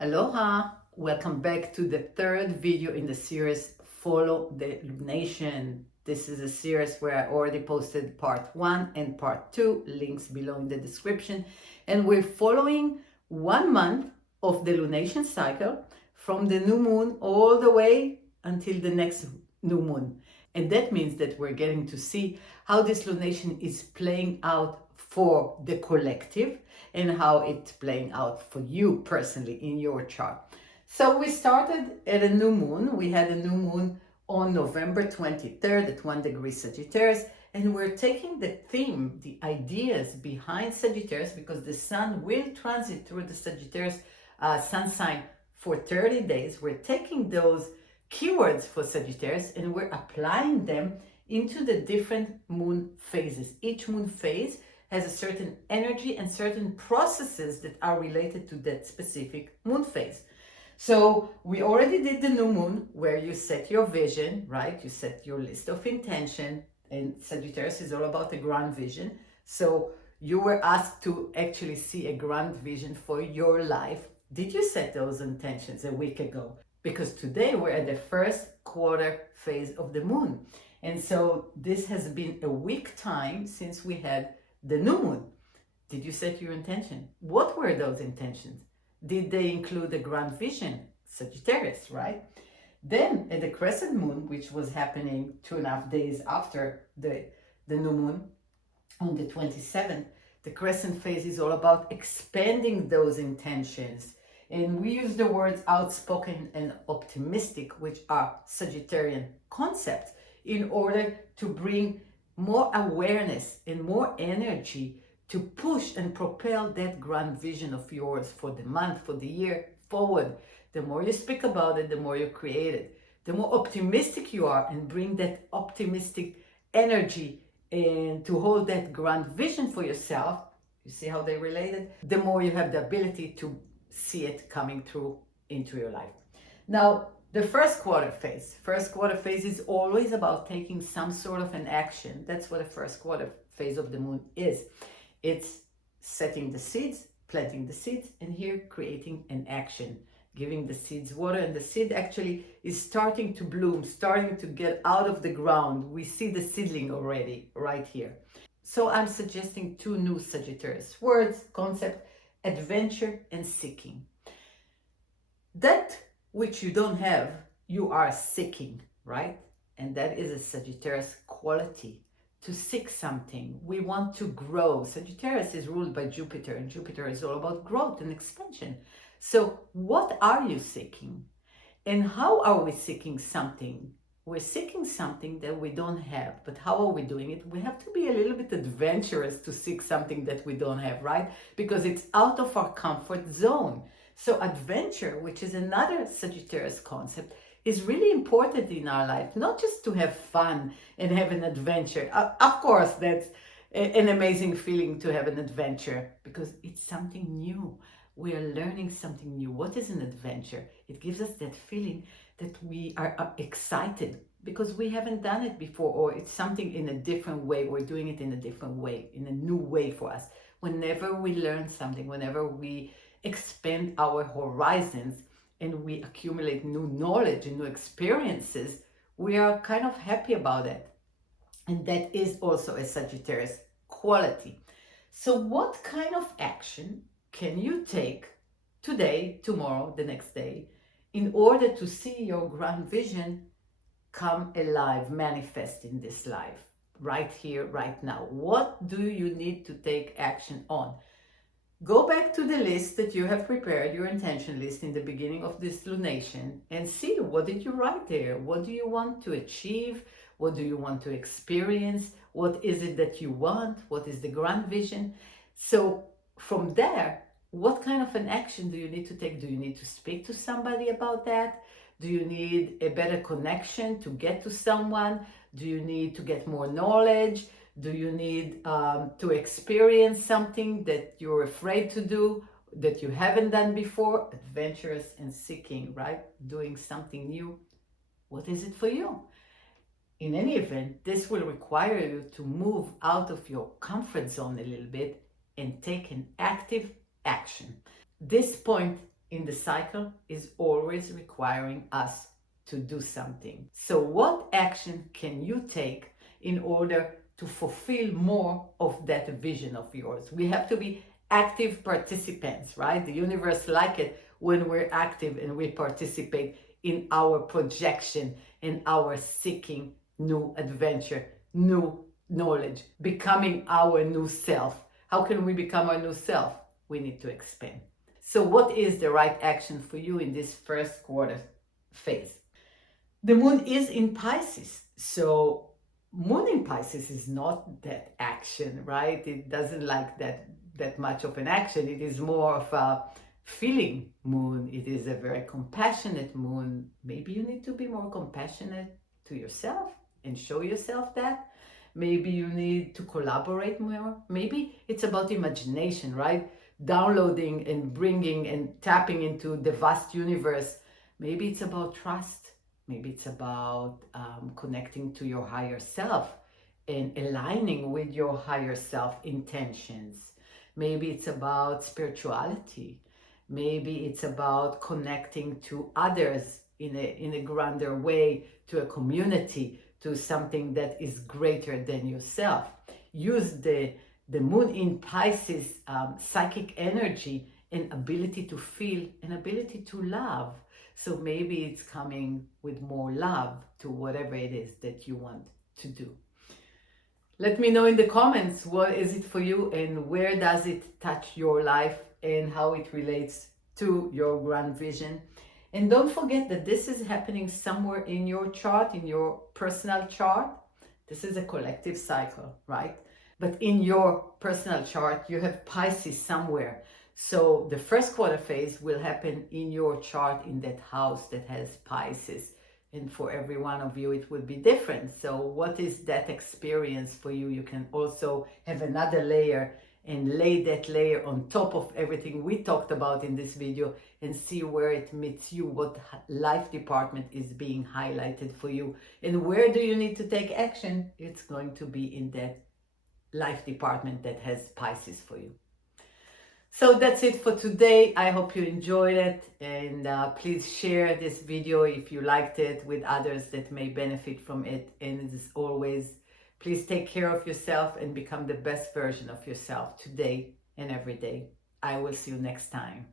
Aloha! Welcome back to the third video in the series Follow the Lunation. This is a series where I already posted part 1 and part 2, links below in the description. And we're following 1 month of the lunation cycle from the new moon all the way until the next new moon. And that means that we're getting to see how this lunation is playing out for the collective and how it's playing out for you personally in your chart. So we started at a new moon. We had a new moon on November 23rd at 1 degree Sagittarius, and we're taking the theme, the ideas behind Sagittarius, because the sun will transit through the Sagittarius sun sign for 30 days. We're taking those keywords for Sagittarius and we're applying them into the different moon phases. Each moon phase has a certain energy and certain processes that are related to that specific moon phase. So we already did the new moon where you set your vision, right? You set your list of intention, and Sagittarius is all about the grand vision. So you were asked to actually see a grand vision for your life. Did you set those intentions a week ago? Because today we're at the first quarter phase of the moon. And so this has been a week time since we had the new moon. Did you set your intention? What were those intentions? Did they include the grand vision? Sagittarius, right? Then at the crescent moon, which was happening 2.5 days after the new moon on the 27th, the crescent phase is all about expanding those intentions. And we use the words outspoken and optimistic, which are Sagittarian concepts, in order to bring more awareness and more energy to push and propel that grand vision of yours for the month, for the year forward. The more you speak about it, the more you create it. The more optimistic you are and bring that optimistic energy and to hold that grand vision for yourself, you see how they're related? The more you have the ability to see it coming through into your life. Now, the first quarter phase is always about taking some sort of an action. That's what the first quarter phase of the moon is. It's setting the seeds, planting the seeds, and here creating an action, giving the seeds water, and the seed actually is starting to bloom, starting to get out of the ground. We see the seedling already right here. So I'm suggesting 2 new Sagittarius words, concept, adventure and seeking. That which you don't have, you are seeking, right? And that is a Sagittarius quality, to seek something. We want to grow. Sagittarius is ruled by Jupiter, and Jupiter is all about growth and expansion. So what are you seeking? And how are we seeking something? We're seeking something that we don't have, but how are we doing it? We have to be a little bit adventurous to seek something that we don't have, right? Because it's out of our comfort zone. So adventure, which is another Sagittarius concept, is really important in our life, not just to have fun and have an adventure. Of course, that's an amazing feeling to have an adventure because it's something new. We are learning something new. What is an adventure? It gives us that feeling that we are excited because we haven't done it before, or it's something in a different way. We're doing it in a different way, in a new way for us. Whenever we learn something, whenever we expand our horizons and we accumulate new knowledge and new experiences, we are kind of happy about it. And that is also a Sagittarius quality. So what kind of action can you take today, tomorrow, the next day, in order to see your grand vision come alive, manifest in this life, right here, right now? What do you need to take action on? Go back to the list that you have prepared, your intention list in the beginning of this lunation, and see what did you write there? What do you want to achieve? What do you want to experience? What is it that you want? What is the grand vision? So from there, what kind of an action do you need to take? Do you need to speak to somebody about that? Do you need a better connection to get to someone? Do you need to get more knowledge? Do you need to experience something that you're afraid to do, that you haven't done before? Adventurous and seeking, right? Doing something new. What is it for you? In any event, this will require you to move out of your comfort zone a little bit and take an active action. This point in the cycle is always requiring us to do something. So what action can you take in order to fulfill more of that vision of yours? We have to be active participants, right? The universe like it when we're active and we participate in our projection, in our seeking new adventure, new knowledge, becoming our new self. How can we become our new self? We need to expand. So what is the right action for you in this first quarter phase? The moon is in Pisces. So moon in Pisces is not that action, right? It doesn't like that much of an action. It is more of a feeling moon. It is a very compassionate moon. Maybe you need to be more compassionate to yourself and show yourself that. Maybe you need to collaborate more. Maybe it's about imagination, right? Downloading and bringing and tapping into the vast universe. Maybe it's about trust. Maybe it's about connecting to your higher self and aligning with your higher self intentions. Maybe it's about spirituality. Maybe it's about connecting to others in a grander way, to a community, to something that is greater than yourself. Use the moon in Pisces psychic energy and ability to feel, and ability to love. So maybe it's coming with more love to whatever it is that you want to do. Let me know in the comments, what is it for you and where does it touch your life and how it relates to your grand vision. And don't forget that this is happening somewhere in your chart, in your personal chart. This is a collective cycle, right? But in your personal chart, you have Pisces somewhere. So the first quarter phase will happen in your chart in that house that has Pisces. And for every one of you, it will be different. So what is that experience for you? You can also have another layer and lay that layer on top of everything we talked about in this video and see where it meets you, what life department is being highlighted for you, and where do you need to take action. It's going to be in that life department that has Pisces for you. So that's it for today. I hope you enjoyed it, and please share this video if you liked it with others that may benefit from it. And as always, please take care of yourself and become the best version of yourself today and every day. I will see you next time.